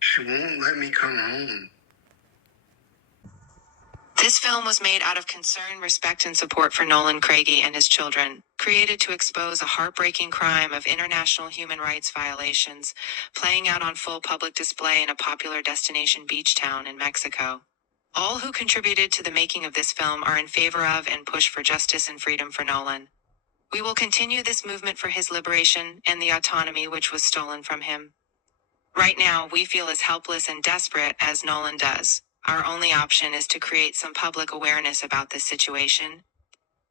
She won't let me come home. This film was made out of concern, respect, and support for Nolan Cragie and his children, created to expose a heartbreaking crime of international human rights violations, playing out on full public display in a popular destination beach town in Mexico. All who contributed to the making of this film are in favor of and push for justice and freedom for Nolan. We will continue this movement for his liberation and the autonomy which was stolen from him. Right now, we feel as helpless and desperate as Nolan does. Our only option is to create some public awareness about this situation,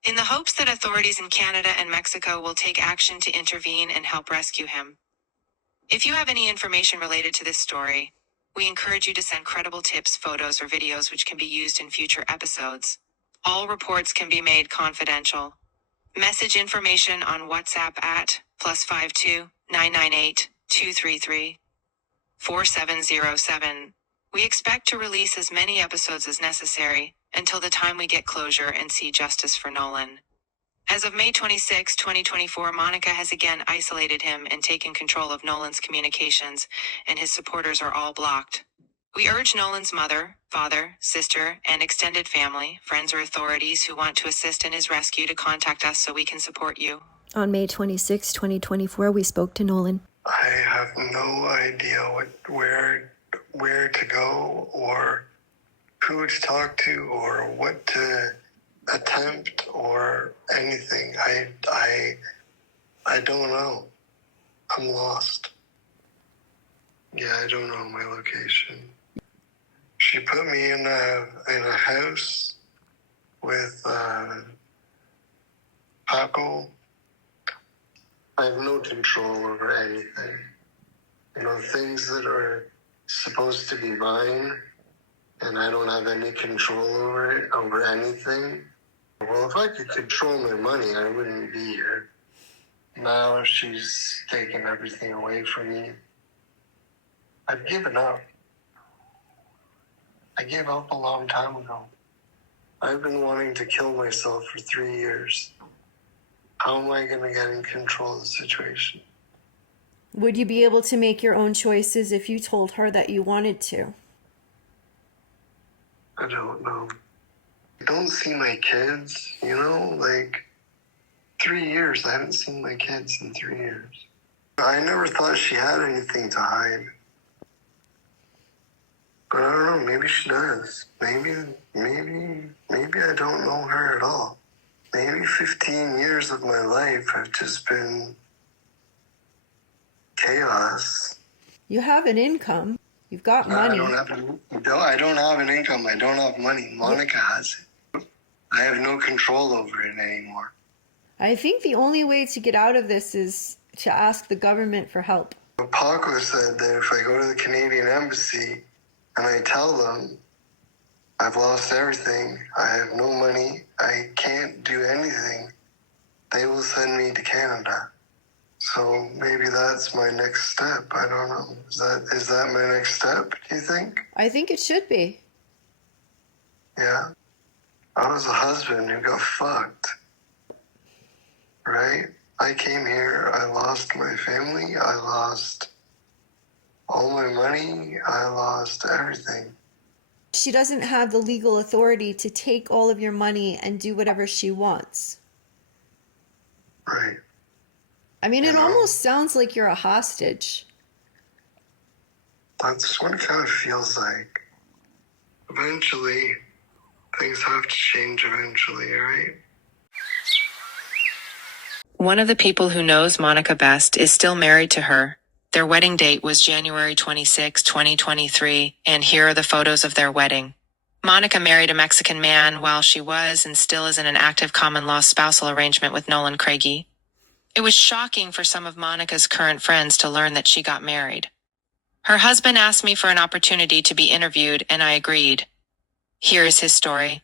in the hopes that authorities in Canada and Mexico will take action to intervene and help rescue him. If you have any information related to this story, we encourage you to send credible tips, photos, or videos which can be used in future episodes. All reports can be made confidential. Message information on WhatsApp at +52 998 233 4707. We expect to release as many episodes as necessary, until the time we get closure and see justice for Nolan. As of May 26, 2024, Monica has again isolated him and taken control of Nolan's communications, and his supporters are all blocked. We urge Nolan's mother, father, sister, and extended family, friends, or authorities who want to assist in his rescue to contact us so we can support you. On May 26, 2024, we spoke to Nolan. I have no idea where to go or who to talk to or what to attempt or anything. I don't know. I'm lost. Yeah, I don't know my location. She put me in a house with Paco. I have no control over anything. You know, things that are supposed to be mine, and I don't have any control over anything. Well, if I could control my money, I wouldn't be here. Now she's taken everything away from me. I've given up. I gave up a long time ago. I've been wanting to kill myself for 3 years. How am I going to get in control of the situation? Would you be able to make your own choices if you told her that you wanted to? I don't know. I don't see my kids, you know, like 3 years. I haven't seen my kids in 3 years. I never thought she had anything to hide. But I don't know, maybe she does. Maybe I don't know her at all. Maybe 15 years of my life have just been chaos. You have an income. You've got money. I don't have an income. I don't have money. Monica has it. I have no control over it anymore. I think the only way to get out of this is to ask the government for help. Paco said that if I go to the Canadian Embassy and I tell them I've lost everything, I have no money, I can't do anything, they will send me to Canada. So maybe that's my next step. I don't know. Is that my next step, do you think? I think it should be. Yeah. I was a husband who got fucked. Right? I came here, I lost my family, I lost all my money, I lost everything. She doesn't have the legal authority to take all of your money and do whatever she wants. Right. I mean, it almost sounds like you're a hostage. That's what it kind of feels like. Eventually, things have to change eventually, right? One of the people who knows Monica best is still married to her. Their wedding date was January 26, 2023, and here are the photos of their wedding. Monica married a Mexican man while she was and still is in an active common-law spousal arrangement with Nolan Cragie. It was shocking for some of Monica's current friends to learn that she got married. Her husband asked me for an opportunity to be interviewed, and I agreed. Here is his story.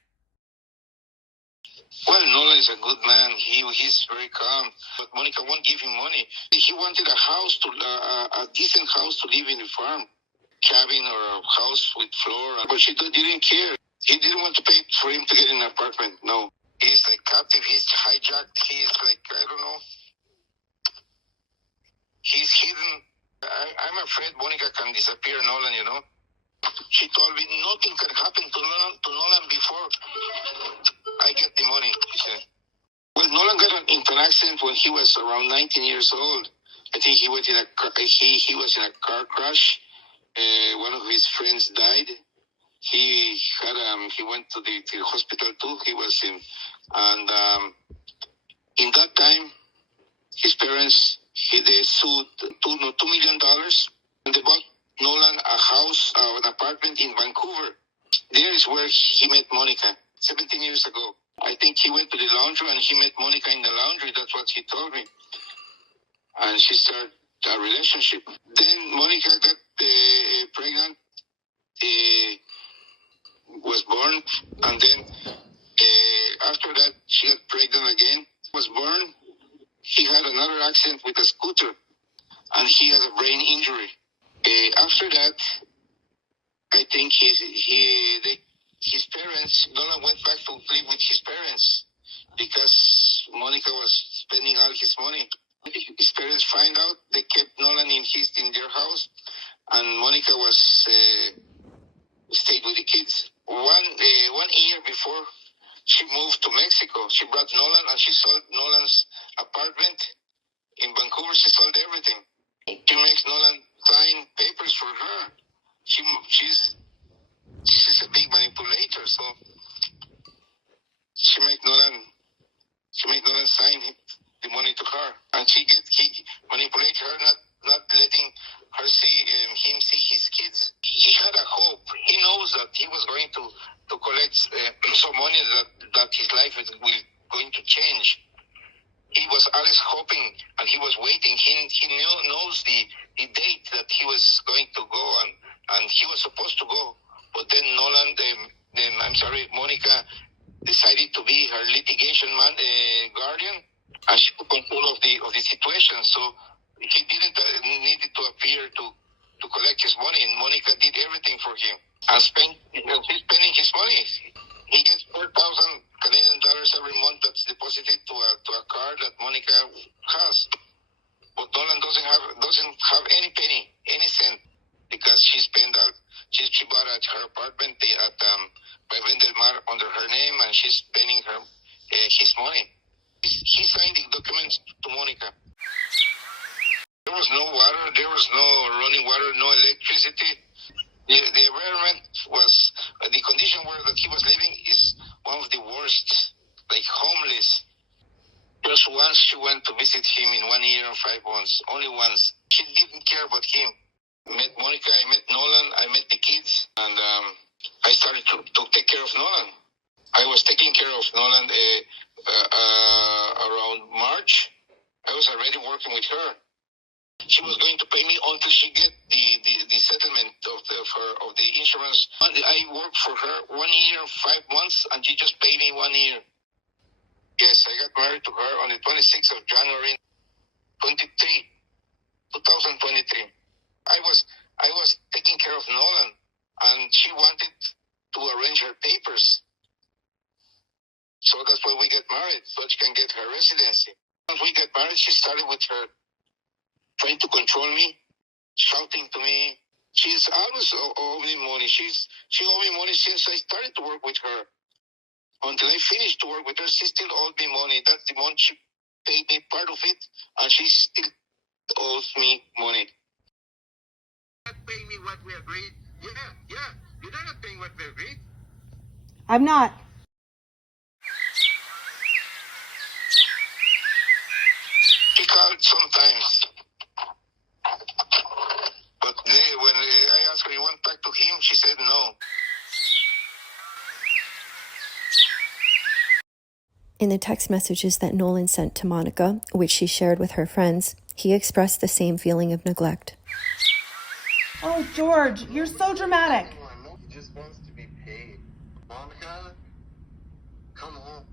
Well, Nolan is a good man. He's very calm. But Monica won't give him money. He wanted a decent house to live in the farm, cabin or a house with floor. But she didn't care. He didn't want to pay for him to get an apartment. No, he's like captive. He's hijacked. He's like, I don't know. He's hidden. I'm afraid Monica can disappear, Nolan, you know. She told me nothing can happen to Nolan before I get the money, she said. Well, Nolan got into an accident when he was around 19 years old. I think he was in a car crash. One of his friends died. He went to the hospital too. He was in that time, his parents they sued $2 million, and they bought Nolan a house, an apartment in Vancouver. There is where he met Monica 17 years ago. I think he went to the laundry and he met Monica in the laundry. That's what he told me. And she started a relationship. Then Monica got pregnant, was born, and then after that she got pregnant again, was born. He had another accident with a scooter, and he has a brain injury. After that, I think his parents, Nolan went back to live with his parents because Monica was spending all his money. His parents find out, they kept Nolan in their house, and Monica was stayed with the kids. One year before she moved to Mexico, she brought Nolan and she sold Nolan's apartment in Vancouver. She sold everything. She makes Nolan sign papers for her. She's a big manipulator, so she make Nolan sign the money to her, and he manipulate her, not letting her see him see his kids. He had a hope. He knows that he was going to collect some money that his life will going to change. He was always hoping, and he was waiting. He knows the date that he was going to go, and he was supposed to go. But then Nolan, Monica decided to be her litigation guardian, and she took control of the situation. So he didn't needed to appear to collect his money, and Monica did everything for him. And he's spending his money. He gets 4,000 Canadian dollars every month that's deposited to a card that Monica has. But Nolan doesn't have any penny, any cent, because she spent all. She bought at her apartment by Vendel Mar under her name, and she's spending his money. He signed the documents to Monica. There was no water, there was no running water, no electricity. The environment was, the condition where that he was living is one of the worst, like homeless. Just once she went to visit him in 1 year and 5 months, only once. She didn't care about him. I met Monica, I met Nolan, I met the kids, and I started to take care of Nolan. I was taking care of Nolan around March. I was already working with her. She was going to pay me until she get the settlement of the insurance. I worked for her 1 year, 5 months, and she just paid me 1 year. Yes, I got married to her on the 26th of January, 2023. I was taking care of Nolan, and she wanted to arrange her papers. So that's why we got married, so she can get her residency. Once we got married, she started with her trying to control me, shouting to me. She's always owed me money. She owed me money since I started to work with her. Until I finished to work with her, she still owed me money. That's the money she paid me part of it, and she still owes me money. Not paying me what we agreed. Yeah. You're not paying what we agreed. I'm not. He called sometimes. But when I asked her, you went back to him, she said no. In the text messages that Nolan sent to Monica, which she shared with her friends, he expressed the same feeling of neglect. Oh, George, you're so dramatic. He just wants to be paid. Monica, come home.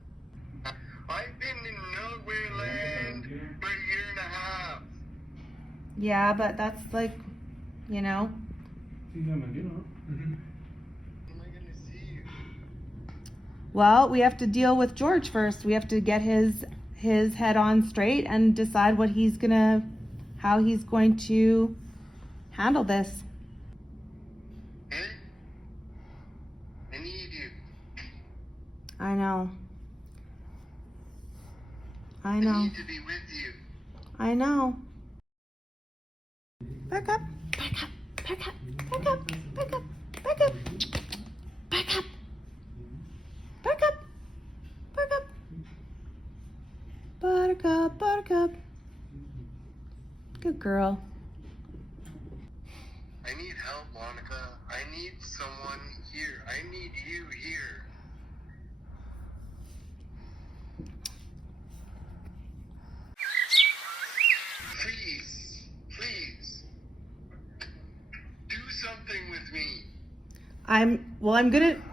I've been in nowhere land for a year and a half. Yeah, but that's like, you know. When am I going to see you? Well, we have to deal with George first. We have to get his head on straight and decide how he's going to handle this. Eh? I need you. I know. I I know. need to be with you. I know. Back up. Back up. Back up. Back up. Back up. Back up. Back up. Back up. Back up. Buttercup. Buttercup. Good girl. I need help, Monica. I need someone here. I need you here. Please, please, do something with me. I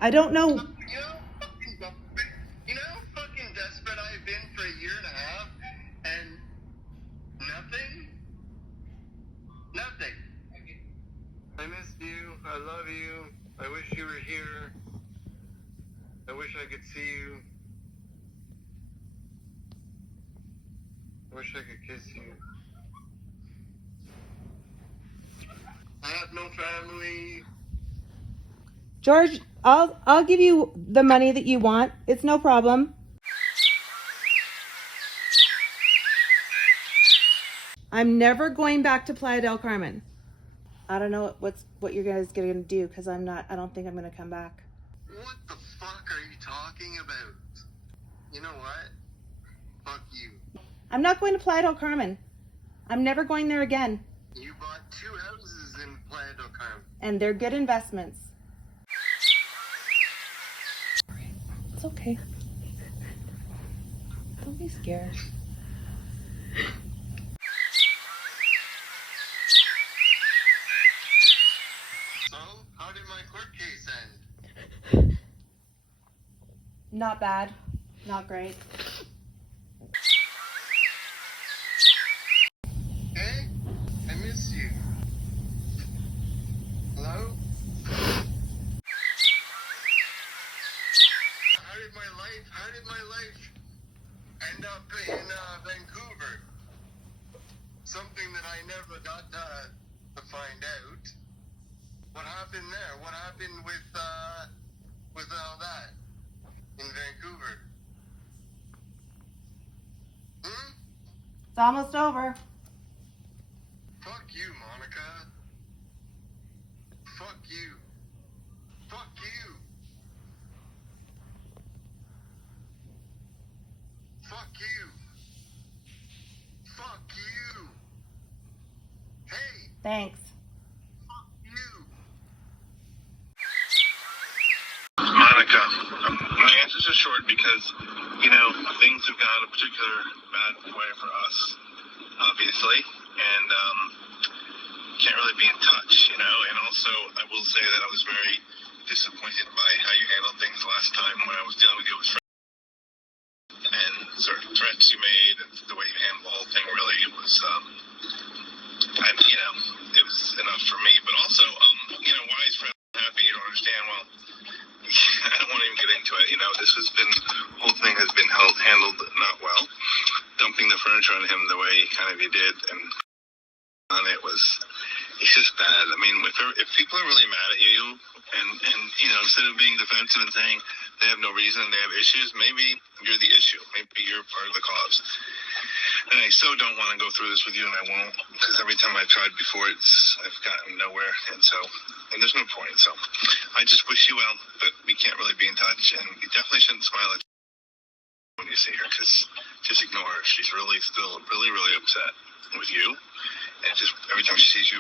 don't know. You know, how fucking desperate I've been for a year and a half, and nothing? Nothing. I miss you. I love you. I wish you were here. I wish I could see you. I wish I could kiss you. I have no family. George, I'll give you the money that you want. It's no problem. I'm never going back to Playa del Carmen. I don't know what you guys gonna do because I don't think I'm gonna come back. What the fuck are you talking about? You know what? Fuck you. I'm not going to Playa del Carmen. I'm never going there again. You bought 2 houses in Playa del Carmen. And they're good investments. It's okay. Don't be scared. So, how did my court case end? Not bad. Not great. Hey, I miss you. Hello? How did my life end up in Vancouver? Something that I never got to find out. What happened there? What happened with all that in Vancouver? It's almost over. Fuck you, Monica. Fuck you. Fuck you. Fuck you. Fuck you. Hey, Thanks. fuck you. Monica, my answers are short because, things have gone a particular bad way for us, obviously, and can't really be in touch, and also I will say that I was very disappointed by how you handled things last time when I was dealing with you with friends and sort of threats you made and the way you handled the whole thing. Really, it was, it was enough for me. But also, why is Fred happy? You don't understand. Well, I don't want to even get into it. This has been, the whole thing has been handled not well. Dumping the furniture on him the way you did, and it's just bad. I mean, if people are really mad at you, and instead of being defensive and saying they have no reason, they have issues, maybe you're the issue. Maybe you're part of the cause. And I so don't want to go through this with you, and I won't, because every time I've tried before, I've gotten nowhere, and there's no point. So I just wish you well, but we can't really be in touch, and you definitely shouldn't smile at when you see her, because just ignore her. She's still really, really upset with you, and just every time she sees you,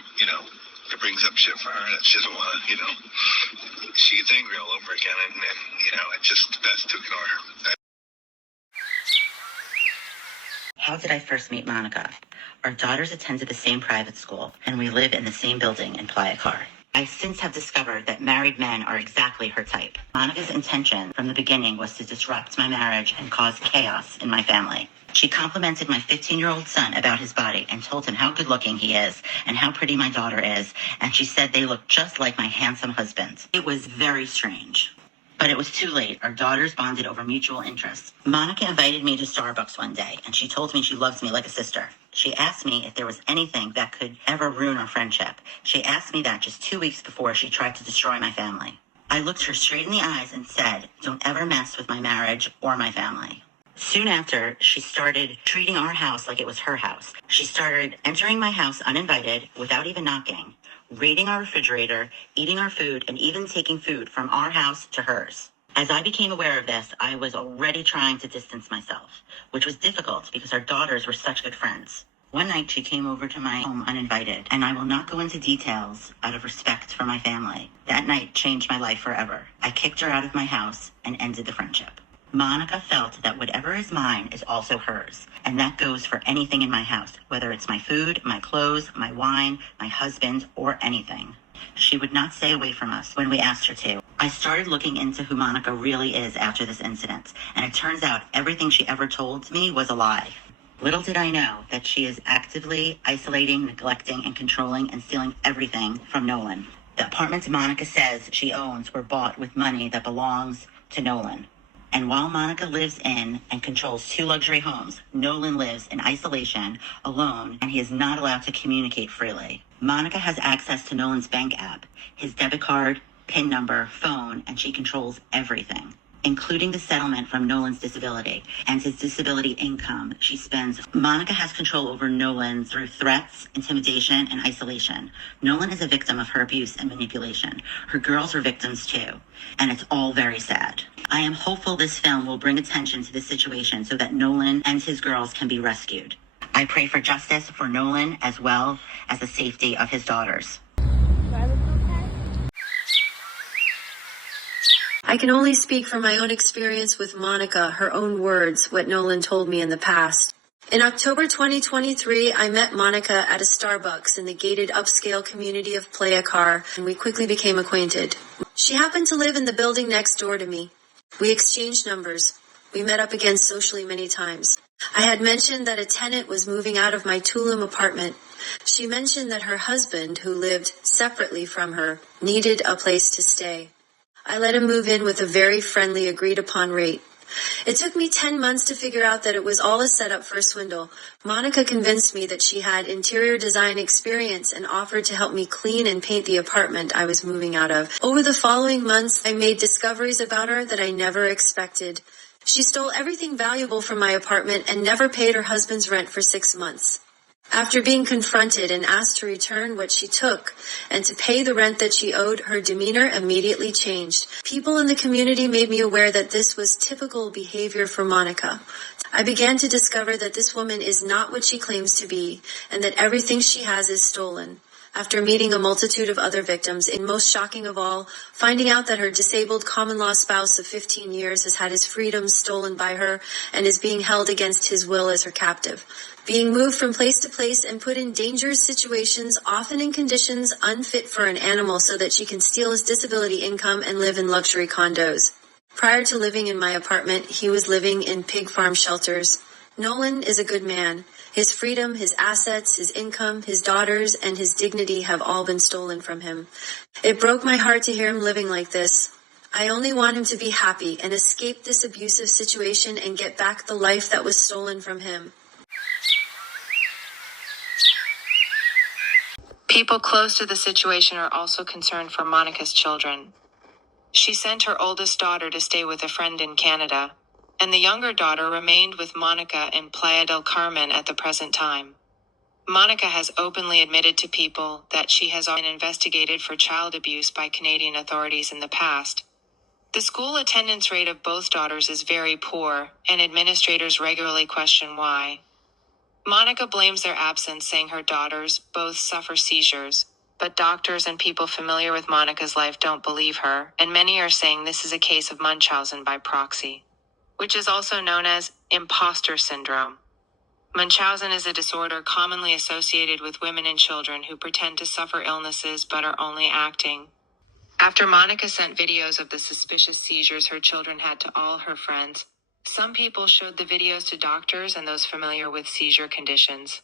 it brings up shit for her that she doesn't want to, she gets angry all over again, and it's just best to ignore her. How did I first meet Monica? Our daughters attended the same private school, and we live in the same building in Playa Car. I since have discovered that married men are exactly her type. Monica's intention from the beginning was to disrupt my marriage and cause chaos in my family. She complimented my 15-year-old son about his body and told him how good-looking he is and how pretty my daughter is, and she said they look just like my handsome husband. It was very strange. But it was too late. Our daughters bonded over mutual interests. Monica invited me to Starbucks one day, and she told me she loves me like a sister. She asked me if there was anything that could ever ruin our friendship. She asked me that just 2 weeks before she tried to destroy my family. I looked her straight in the eyes and said, "Don't ever mess with my marriage or my family." Soon after, she started treating our house like it was her house. She started entering my house uninvited, without even knocking, raiding our refrigerator, eating our food, and even taking food from our house to hers. As I became aware of this, I was already trying to distance myself, which was difficult because our daughters were such good friends. One night she came over to my home uninvited, and I will not go into details out of respect for my family. That night changed my life forever. I kicked her out of my house and ended the friendship. Monica felt that whatever is mine is also hers, and that goes for anything in my house, whether it's my food, my clothes, my wine, my husband, or anything. She would not stay away from us when we asked her to. I started looking into who Monica really is after this incident, and it turns out everything she ever told me was a lie. Little did I know that she is actively isolating, neglecting, and controlling and stealing everything from Nolan. The apartments Monica says she owns were bought with money that belongs to Nolan. And while Monica lives in and controls 2 luxury homes, Nolan lives in isolation, alone, and he is not allowed to communicate freely. Monica has access to Nolan's bank app, his debit card, PIN number, phone, and she controls everything, including the settlement from Nolan's disability and his disability income she spends. Monica has control over Nolan through threats, intimidation, and isolation. Nolan is a victim of her abuse and manipulation. Her girls are victims too, and it's all very sad. I am hopeful this film will bring attention to this situation so that Nolan and his girls can be rescued. I pray for justice for Nolan as well as the safety of his daughters. I can only speak from my own experience with Monica, her own words, what Nolan told me in the past. In October 2023, I met Monica at a Starbucks in the gated upscale community of Playa Car, and we quickly became acquainted. She happened to live in the building next door to me. We exchanged numbers. We met up again socially many times. I had mentioned that a tenant was moving out of my Tulum apartment. She mentioned that her husband, who lived separately from her, needed a place to stay. I let him move in with a very friendly, agreed-upon rate. It took me 10 months to figure out that it was all a setup for a swindle. Monica convinced me that she had interior design experience and offered to help me clean and paint the apartment I was moving out of. Over the following months, I made discoveries about her that I never expected. She stole everything valuable from my apartment and never paid her husband's rent for 6 months. After being confronted and asked to return what she took and to pay the rent that she owed, her demeanor immediately changed. People in the community made me aware that this was typical behavior for Monica. I began to discover that this woman is not what she claims to be and that everything she has is stolen. After meeting a multitude of other victims, and most shocking of all, finding out that her disabled common-law spouse of 15 years has had his freedoms stolen by her and is being held against his will as her captive. Being moved from place to place and put in dangerous situations, often in conditions unfit for an animal so that she can steal his disability income and live in luxury condos. Prior to living in my apartment, he was living in pig farm shelters. Nolan is a good man. His freedom, his assets, his income, his daughters, and his dignity have all been stolen from him. It broke my heart to hear him living like this. I only want him to be happy and escape this abusive situation and get back the life that was stolen from him. People close to the situation are also concerned for Monica's children. She sent her oldest daughter to stay with a friend in Canada, and the younger daughter remained with Monica in Playa del Carmen at the present time. Monica has openly admitted to people that she has been investigated for child abuse by Canadian authorities in the past. The school attendance rate of both daughters is very poor, and administrators regularly question why. Monica blames their absence, saying her daughters both suffer seizures, but doctors and people familiar with Monica's life don't believe her, and many are saying this is a case of Munchausen by proxy, which is also known as imposter syndrome. Munchausen is a disorder commonly associated with women and children who pretend to suffer illnesses but are only acting. After Monica sent videos of the suspicious seizures her children had to all her friends, some people showed the videos to doctors and those familiar with seizure conditions.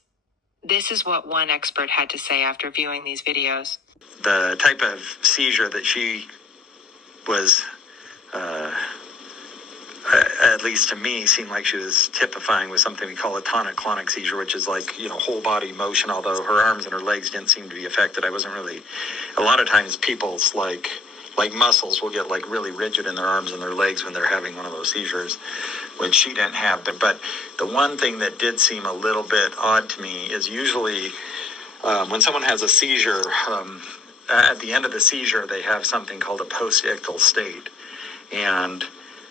This is what one expert had to say after viewing these videos. The type of seizure that she was at least to me, seemed like she was typifying with something we call a tonic-clonic seizure, which is like, whole body motion, although her arms and her legs didn't seem to be affected. I wasn't really, a lot of times people's like muscles will get like really rigid in their arms and their legs when they're having one of those seizures, which she didn't have. But the one thing that did seem a little bit odd to me is usually when someone has a seizure, at the end of the seizure, they have something called a post-ictal state. And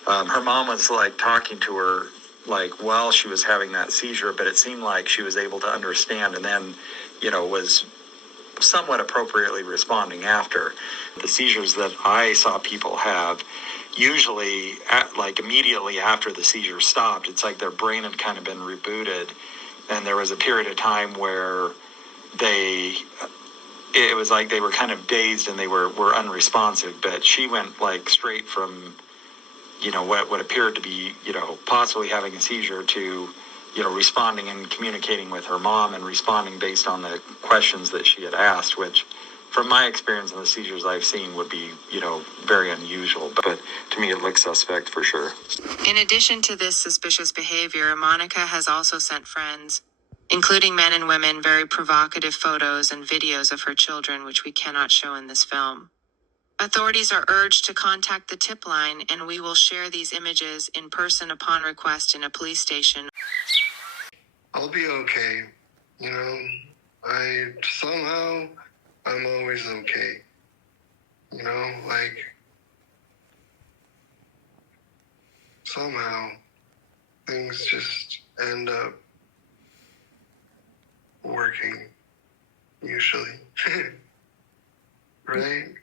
her mom was like talking to her like while she was having that seizure, but it seemed like she was able to understand and then, was somewhat appropriately responding after. The seizures that I saw people have, usually like immediately after the seizure stopped, it's like their brain had kind of been rebooted, and there was a period of time where it was like they were kind of dazed and they were unresponsive. But she went like straight from what appeared to be possibly having a seizure to responding and communicating with her mom and responding based on the questions that she had asked, which from my experience in the seizures I've seen would be very unusual, but to me it looks suspect for sure. In addition to this suspicious behavior, Monica has also sent friends, including men and women, very provocative photos and videos of her children, which we cannot show in this film. Authorities are urged to contact the tip line, and we will share these images in person upon request in a police station. I'll be okay. I'm always okay. Somehow things just end up working, usually. Right?